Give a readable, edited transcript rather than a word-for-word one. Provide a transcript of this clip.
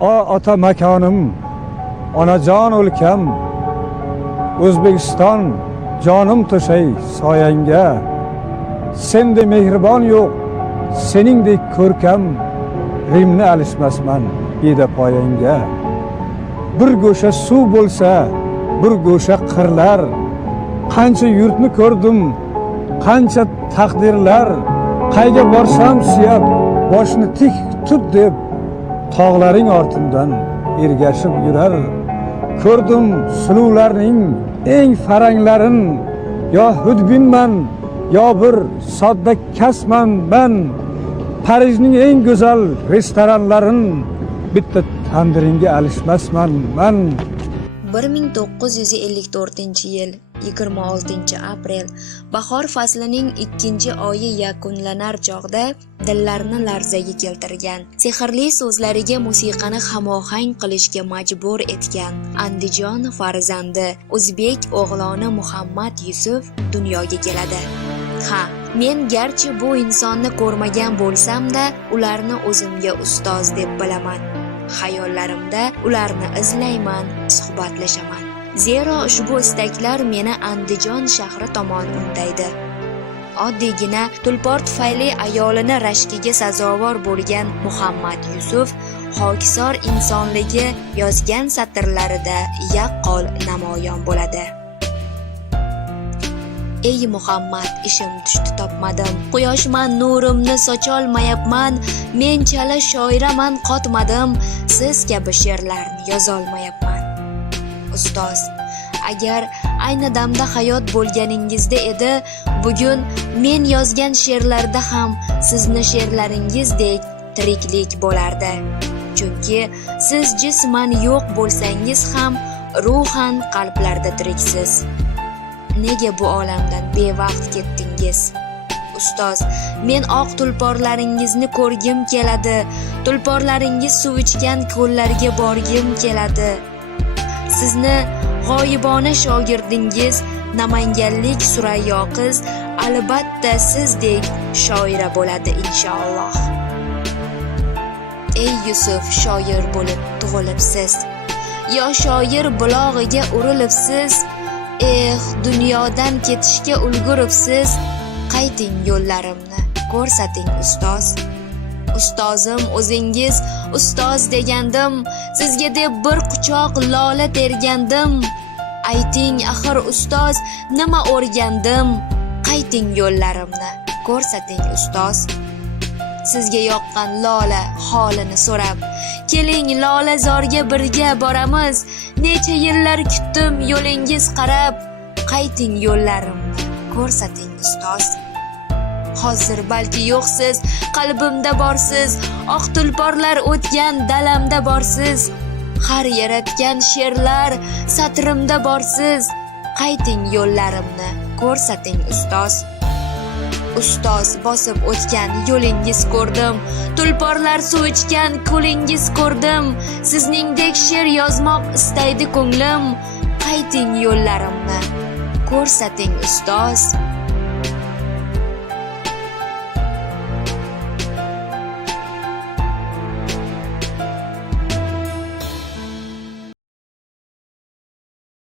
ota makonim, onajon o'lkam, O'zbekiston jonim to'shay soyangga. Sendek mehribon yo'q, seningdek ko'rkam, Rimni alishmasman bedapoyangga. Bir go'sha suv bo'lsa, bir go'sha qirlar, qancha yurtni ko'rdim, qancha taqdirlar, qayga borsam suyab, boshni tik tut deb, tog'laring ortimdan ergashib yurar. Ko'rdim suluvlarning eng faranglarin, yo hudbinman, yo bir sodda kasman ben. Parijning eng go'zal restoranlarin bitta tandiringga alishmasman men. 1954-yil 26-aprel bahor faslining 2-oyi yakunlanar chog'da dillarni larzaga keltirgan, sehrli so'zlariga musiqani hamohang qilishga majbur etgan Andijon farzandi o'zbek o'g'loni Muhammad Yusuf dunyoga keladi. Ha, men garchi bu insonni ko'rmagan bo'lsam-da, ularni o'zimga ustoz deb bilaman. Xayollarimda ularni izlayman, suhbatlashaman. Zero ushbu istaklar meni Andijon shahri tomon undaydi. Oddiygina tulpor tufayli ayolini rashkiga sazovor bo'lgan Muhammad Yusuf hokisor insonligi yozgan satrlarida yaqqol namoyon bo'ladi. Ey Muhammad, ishim tushdi topmadim. Quyoshman, nurimni socholmayapman. Men chala shoiraman, qotmadim. Siz kabi she'rlarni yozolmayapman. Ustoz, agar ayni damda hayot bo'lganingizda edi, bugun men yozgan she'rlarda ham sizni she'rlaringizdek tiriklik bo'lardi. Chunki siz jisman yo'q bo'lsangiz ham ruhan qalblarda tiriksiz. Nega bu olamdan bevaqt ketdingiz? Ustoz, men oq tulporlaringizni ko'rgim keladi. Tulporlaringiz suv ichgan ko'llarga borgim keladi. Sizni g'oyibona shogirdingiz, namanganlik Surayyo qiz albatta sizdek shoira bo'ladi inshaalloh. Ey Yusuf, shoir bo'lib tug'ilibsiz. Yo shoir bulog'iga urilibsiz. Dunyodan ketishga ulguribsiz. Qayting yo'llarimni ko'rsating ustoz. Ustozim o'zingiz ustoz degandim, sizga deb bir quchoq lola tergandim. Ayting axir ustoz, nima o'rgandim? Qayting yo'llarimni ko'rsating ustoz. Sizga yoqqan lola holini so'rab, keling lola zorga birga boramiz. Necha yillar kutdim yo'lingiz qarab. Qayting yo'llarimni ko'rsating ustoz. Hozir balki yo'qsiz, qalbimda borsiz. Oq tulporlar o'tgan dalamda borsiz. Har yaratgan she'rlar satrimda borsiz. Qayting yo'llarimni ko'rsating ustoz. Ustoz, bosib o'tgan yo'lingiz ko'rdim. Tulporlar suv ichgan ko'lingiz ko'rdim. Sizningdek she'r yozmoq istaydi ko'nglim. Qayting yo'llarimni ko'rsating ustoz.